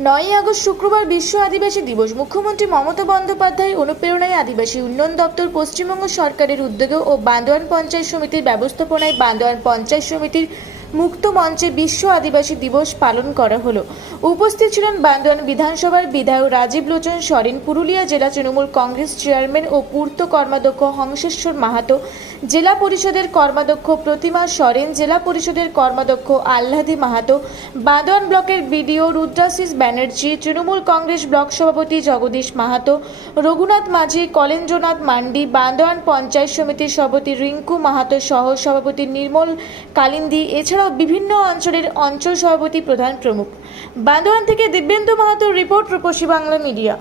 নয়ই আগস্ট শুক্রবার বিশ্ব আদিবাসী দিবস। মুখ্যমন্ত্রী মমতা বন্দ্যোপাধ্যায় অনুপ্রেরণায় আদিবাসী উন্নয়ন দপ্তর পশ্চিমবঙ্গ সরকারের উদ্যোগে ও বান্দোয়ান পঞ্চায়েত সমিতির ব্যবস্থাপনায় বান্দোয়ান পঞ্চায়েত সমিতির মুক্ত মঞ্চে বিশ্ব আদিবাসী দিবস পালন করা হলো। উপস্থিত ছিলেন বান্দোয়ান বিধানসভার বিধায়ক রাজীব লোচন সরেন, পুরুলিয়া জেলা তৃণমূল কংগ্রেস চেয়ারম্যান ও পূর্ত কর্মাধ্যক্ষ হংসেশ্বর মাহাতো, জেলা পরিষদের কর্মাধ্যক্ষ প্রতিমা সরেন, জেলা পরিষদের কর্মাধ্যক্ষ আহ্লাদি মাহাতো, বান্দোয়ান ব্লকের বিডিও রুদ্রাশিস ব্যানার্জি, তৃণমূল কংগ্রেস ব্লক সভাপতি জগদীশ মাহাতো, রঘুনাথ মাঝি, কলেন্দ্রনাথ মান্ডি, বান্দোয়ান পঞ্চায়েত সমিতির সভাপতি রিঙ্কু মাহাতো সহ সভাপতি নির্মল কালিন্দি এছাড়াও বিভিন্ন অঞ্চলের অঞ্চল সভাপতি প্রধান প্রমুখ। বান্দোয়ান থেকে দিব্যেন্দু মাহাতোর রিপোর্ট রূপসী বাংলা মিডিয়া।